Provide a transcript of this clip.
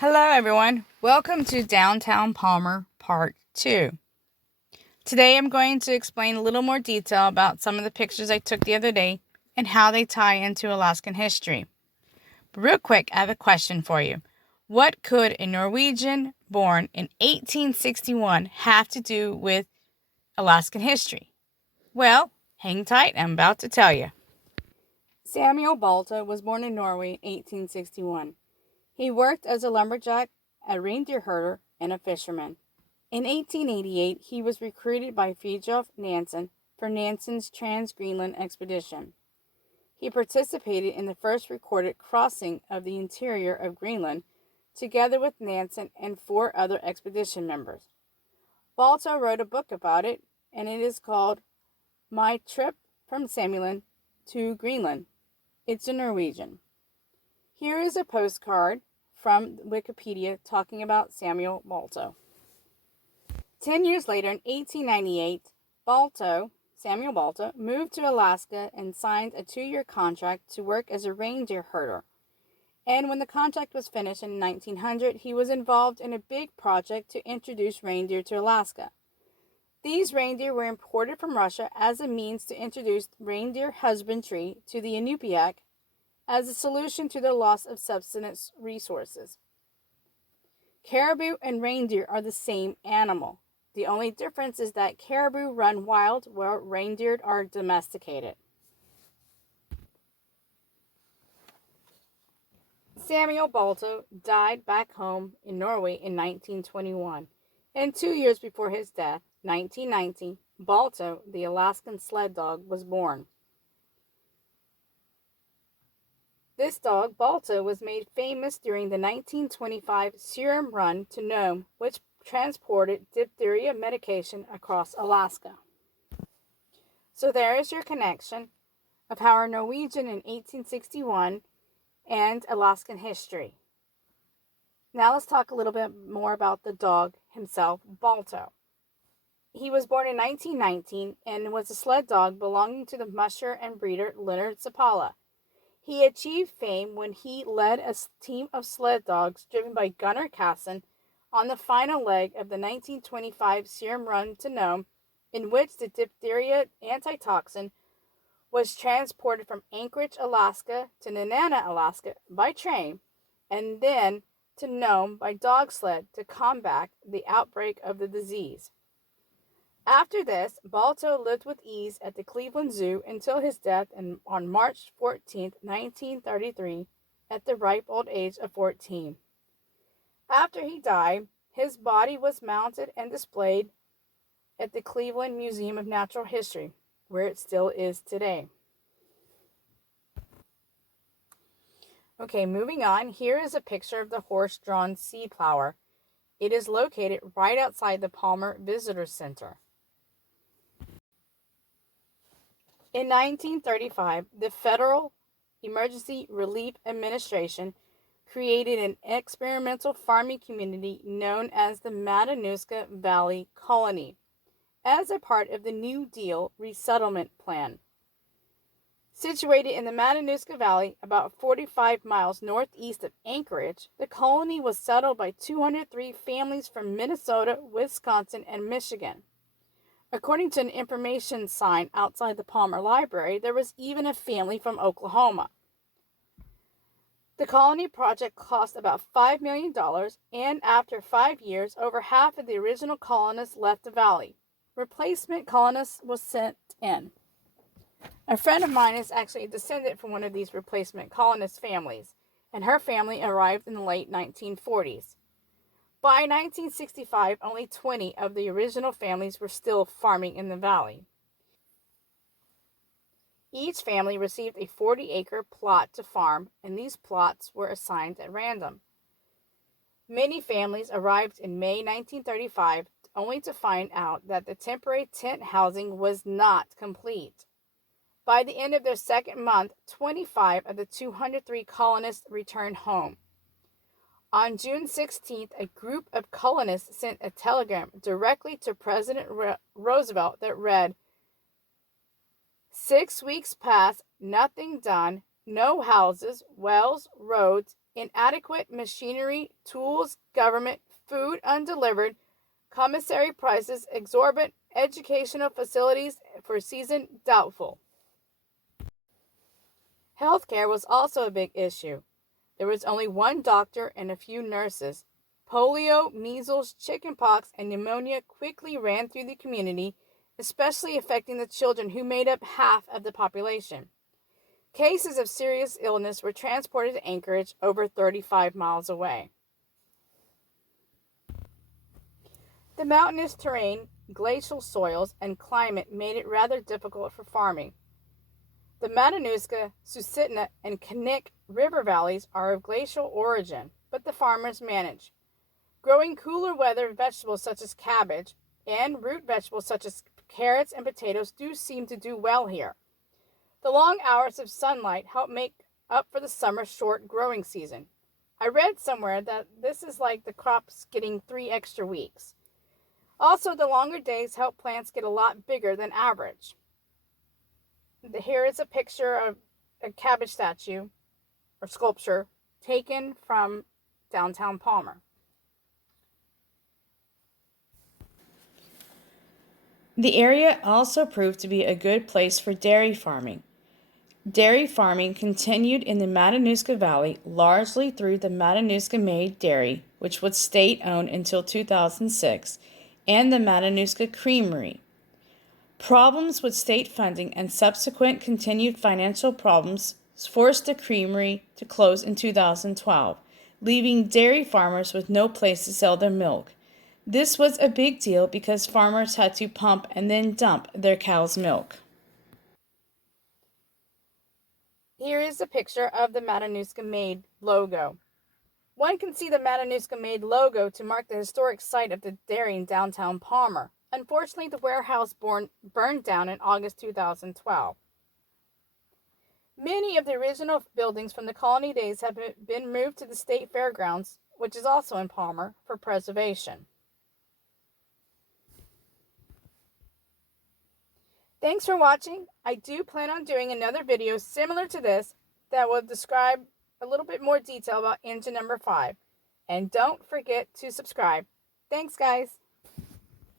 Hello, everyone. Welcome to Downtown Palmer Part 2. Today I'm going to explain a little more detail about some of the pictures I took the other day and how they tie into Alaskan history. But real quick, I have a question for you. What could a Norwegian born in 1861 have to do with Alaskan history? Well, hang tight, I'm about to tell you. Samuel Balta was born in Norway in 1861. He worked as a lumberjack, a reindeer herder, and a fisherman. In 1888, he was recruited by Fridtjof Nansen for Nansen's Trans-Greenland expedition. He participated in the first recorded crossing of the interior of Greenland, together with Nansen and 4 other expedition members. Balta wrote a book about it, and it is called My Trip from Samuelen to Greenland. It's in Norwegian. Here is a postcard from Wikipedia talking about Samuel Balto. 10 years later, in 1898, Samuel Balto, moved to Alaska and signed a 2-year contract to work as a reindeer herder. And when the contract was finished in 1900, he was involved in a big project to introduce reindeer to Alaska. These reindeer were imported from Russia as a means to introduce reindeer husbandry to the Inupiaq as a solution to the loss of subsistence resources. Caribou and reindeer are the same animal. The only difference is that caribou run wild while reindeer are domesticated. Samuel Balto died back home in Norway in 1921, and 2 years before his death, 1919, Balto, the Alaskan sled dog, was born. This dog, Balto, was made famous during the 1925 Serum Run to Nome, which transported diphtheria medication across Alaska. So there is your connection of how our Norwegian in 1861 and Alaskan history. Now let's talk a little bit more about the dog himself, Balto. He was born in 1919 and was a sled dog belonging to the musher and breeder Leonard Seppala. He achieved fame when he led a team of sled dogs driven by Gunnar Kaasen on the final leg of the 1925 Serum Run to Nome, in which the diphtheria antitoxin was transported from Anchorage, Alaska to Nenana, Alaska by train, and then to Nome by dog sled to combat the outbreak of the disease. After this, Balto lived with ease at the Cleveland Zoo until his death on March 14, 1933, at the ripe old age of 14. After he died, his body was mounted and displayed at the Cleveland Museum of Natural History, where it still is today. Okay, moving on, here is a picture of the horse-drawn seed plower. It is located right outside the Palmer Visitor Center. In 1935, the Federal Emergency Relief Administration created an experimental farming community known as the Matanuska Valley Colony as a part of the New Deal resettlement plan. Situated in the Matanuska Valley, about 45 miles northeast of Anchorage, the colony was settled by 203 families from Minnesota, Wisconsin, and Michigan. According to an information sign outside the Palmer Library, there was even a family from Oklahoma. The colony project cost about $5 million, and after 5 years, over half of the original colonists left the valley. Replacement colonists was sent in. A friend of mine is actually a descendant from one of these replacement colonist families, and her family arrived in the late 1940s. By 1965, only 20 of the original families were still farming in the valley. Each family received a 40-acre plot to farm, and these plots were assigned at random. Many families arrived in May 1935, only to find out that the temporary tent housing was not complete. By the end of their second month, 25 of the 203 colonists returned home. On June 16th, a group of colonists sent a telegram directly to President Roosevelt that read, "6 weeks past, nothing done, no houses, wells, roads, inadequate machinery, tools, government, food undelivered, commissary prices exorbitant, educational facilities for season doubtful. Healthcare was also a big issue. There was only one doctor and a few nurses. Polio, measles, chickenpox, and pneumonia quickly ran through the community, especially affecting the children who made up half of the population. Cases of serious illness were transported to Anchorage, over 35 miles away. The mountainous terrain, glacial soils, and climate made it rather difficult for farming. The Matanuska, Susitna, and Knik river valleys are of glacial origin, but the farmers manage. Growing cooler weather vegetables such as cabbage and root vegetables such as carrots and potatoes do seem to do well here. The long hours of sunlight help make up for the summer's short growing season. I read somewhere that this is like the crops getting 3 extra weeks. Also, the longer days help plants get a lot bigger than average. Here is a picture of a cabbage statue or sculpture taken from downtown Palmer. The area also proved to be a good place for dairy farming. Dairy farming continued in the Matanuska Valley largely through the Matanuska-Maid Dairy, which was state-owned until 2006, and the Matanuska Creamery. Problems with state funding and subsequent continued financial problems forced the creamery to close in 2012, leaving dairy farmers with no place to sell their milk. This was a big deal because farmers had to pump and then dump their cow's milk. Here is a picture of the Matanuska-Maid logo. One can see the Matanuska-Maid logo to mark the historic site of the dairy in downtown Palmer. Unfortunately, the warehouse burned down in August 2012. Many of the original buildings from the colony days have been moved to the state fairgrounds, which is also in Palmer, for preservation. Thanks for watching. I do plan on doing another video similar to this that will describe a little bit more detail about engine number 5. And don't forget to subscribe. Thanks, guys.